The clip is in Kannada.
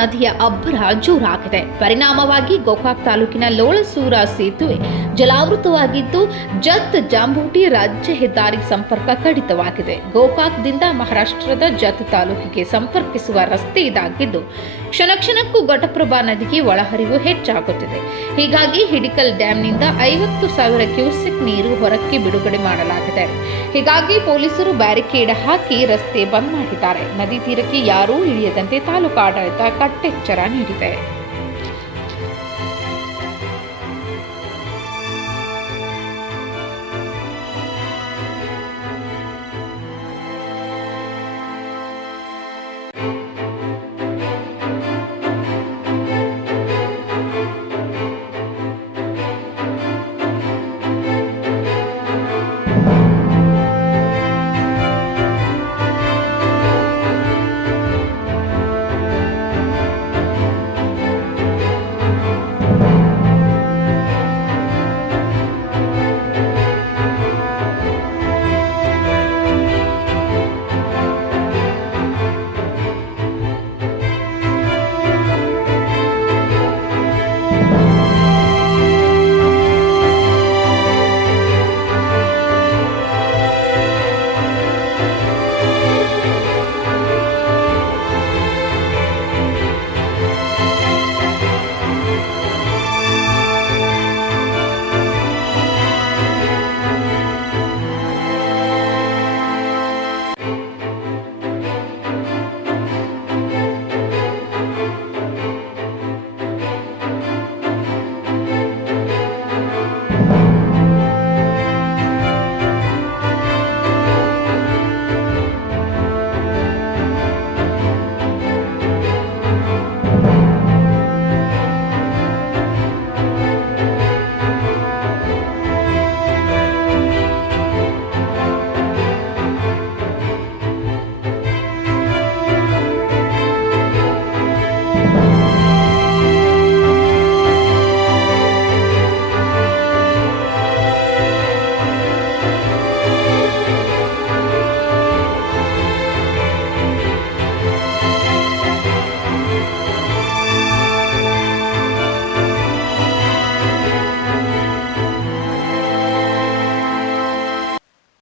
ನದಿಯ ಅಬ್ಬರ ಜೋರಾಗಿದೆ. ಪರಿಣಾಮವಾಗಿ ಗೋಕಾಕ್ ತಾಲೂಕಿನ ಲೋಳಸೂರ ಸೇತುವೆ ಜಲಾವೃತವಾಗಿದ್ದು, ಜತ್ ಜಾಂಬೂಟಿ ರಾಜ್ಯ ಹೆದ್ದಾರಿ ಸಂಪರ್ಕ ಕಡಿತವಾಗಿದೆ. ಗೋಕಾಕ್ದಿಂದ ಮಹಾರಾಷ್ಟ್ರದ ಜತ್ ತಾಲೂಕಿಗೆ ಸಂಪರ್ಕಿಸುವ ರಸ್ತೆ ಇದಾಗಿದ್ದು, ಕ್ಷಣಕ್ಷಣಕ್ಕೂ ಘಟಪ್ರಭಾ ನದಿಗೆ ಒಳಹರಿವು ಹೆಚ್ಚಾಗುತ್ತಿದೆ. ಹೀಗಾಗಿ ಹಿಡಿಕಲ್ ಡ್ಯಾಂನಿಂದ ಐವತ್ತು ಸಾವಿರ ಕ್ಯೂಸೆಕ್ ನೀರು ಹೊರಕ್ಕೆ ಬಿಡುಗಡೆ ಮಾಡಲಾಗಿದೆ. ಹೀಗಾಗಿ ಪೊಲೀಸರು ಬ್ಯಾರಿಕೇಡ್ ಹಾಕಿ ರಸ್ತೆ ಬಂದ್ ಮಾಡಿದ್ದಾರೆ. ನದಿ ತೀರಕ್ಕೆ ಯಾರೂ ಇಳಿಯದಂತೆ ತಾಲೂಕು ಆಡಳಿತ ಕಟ್ಟೆಚ್ಚರ ನೀಡಿದೆ.